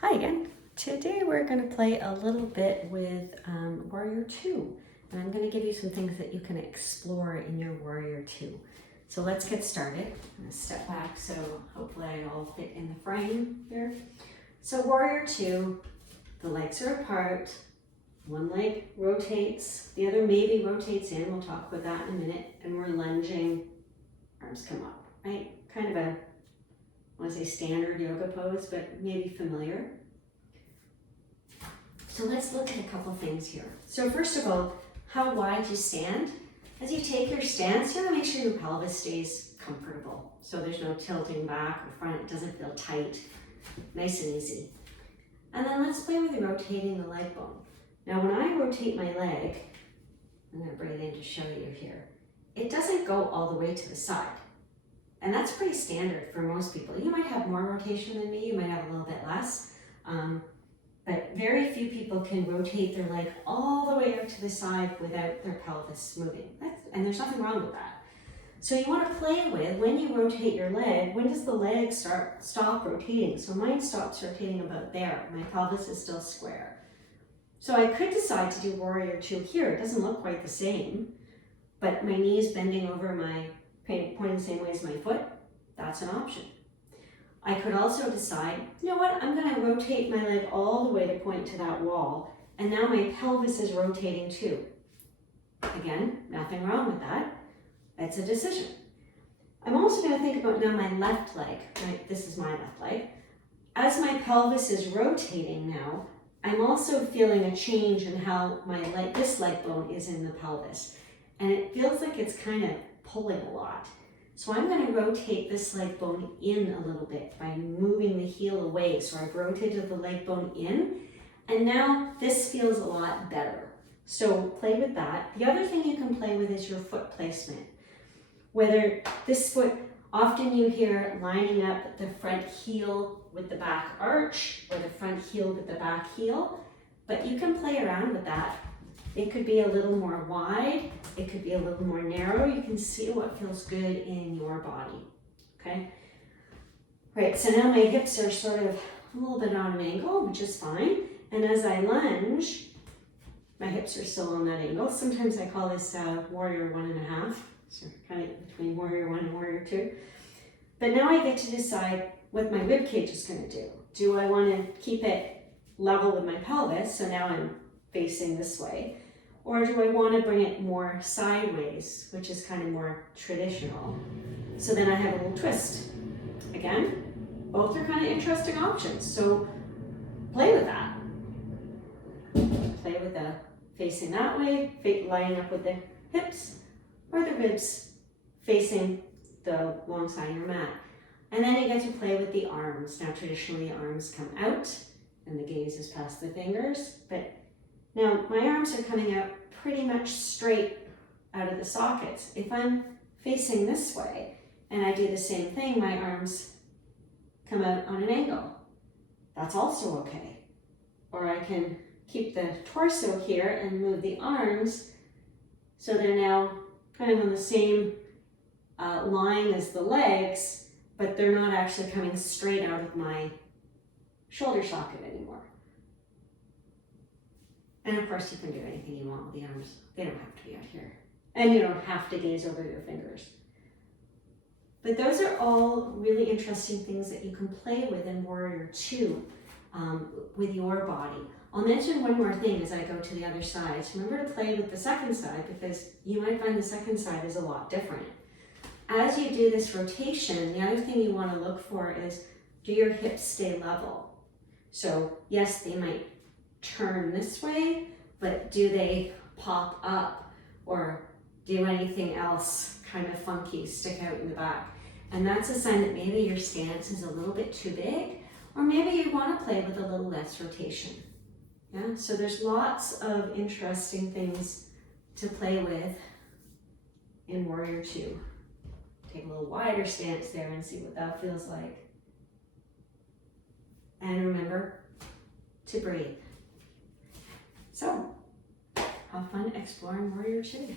Hi again. Today we're going to play a little bit with Warrior 2. And I'm going to give you some things that you can explore in your Warrior 2. So let's get started. I'm going to step back so hopefully I all fit in the frame here. So Warrior 2, the legs are apart. One leg rotates, the other maybe rotates in. We'll talk about that in a minute. And we're lunging, arms come up, right? Kind of a, I want to say standard yoga pose, but maybe familiar. So let's look at a couple things here. So first of all, how wide you stand. As you take your stance, you want to make sure your pelvis stays comfortable. So there's no tilting back or front, it doesn't feel tight, nice and easy. And then let's play with rotating the leg bone. Now when I rotate my leg, I'm going to breathe in to show you here, it doesn't go all the way to the side. And that's pretty standard for most people. You might have more rotation than me, you might have a little bit less. But very few people can rotate their leg all the way out to the side without their pelvis moving. And there's nothing wrong with that. So you want to play with, when you rotate your leg, when does the leg stop rotating? So mine stops rotating about there. My pelvis is still square. So I could decide to do Warrior 2 here. It doesn't look quite the same, but my knees bending over my, pointing the same way as my foot, that's an option. I could also decide, you know what, I'm going to rotate my leg all the way to point to that wall, and now my pelvis is rotating too. Again, nothing wrong with that. It's a decision. I'm also going to think about now my left leg, right? This is my left leg. As my pelvis is rotating now, I'm also feeling a change in how my leg, this leg bone is in the pelvis. And it feels like it's kind of pulling a lot. So I'm going to rotate this leg bone in a little bit by moving the heel away. So I've rotated the leg bone in, and now this feels a lot better. So play with that. The other thing you can play with is your foot placement. Whether this foot, often you hear lining up the front heel with the back arch, or the front heel with the back heel, but you can play around with that. It could be a little more wide, it could be a little more narrow. You can see what feels good in your body, okay? Right, so now my hips are sort of a little bit on an angle, which is fine. And as I lunge, my hips are still on that angle. Sometimes I call this Warrior 1.5, so kind of between Warrior 1 and Warrior 2. But now I get to decide what my rib cage is going to do. Do I want to keep it level with my pelvis, so now I'm facing this way, or do I want to bring it more sideways, which is kind of more traditional? So then I have a little twist. Again, both are kind of interesting options, so play with that. Play with the facing that way, lining up with the hips, or the ribs facing the long side of your mat. And then you get to play with the arms. Now traditionally arms come out and the gaze is past the fingers, but now my arms are coming out pretty much straight out of the sockets. If I'm facing this way and I do the same thing, my arms come out on an angle. That's also okay. Or I can keep the torso here and move the arms so they're now kind of on the same line as the legs, but they're not actually coming straight out of my shoulder socket anymore. And of course, you can do anything you want with the arms. They don't have to be out here. And you don't have to gaze over your fingers. But those are all really interesting things that you can play with in Warrior 2 with your body. I'll mention one more thing as I go to the other side. So remember to play with the second side, because you might find the second side is a lot different. As you do this rotation, the other thing you want to look for is, do your hips stay level? So yes, they might turn this way, but do they pop up or do anything else kind of funky, stick out in the back? And that's a sign that maybe your stance is a little bit too big, or maybe you want to play with a little less rotation. Yeah, so there's lots of interesting things to play with in Warrior 2. Take a little wider stance there and see what that feels like. And remember to breathe. So, have fun exploring Warrior 2.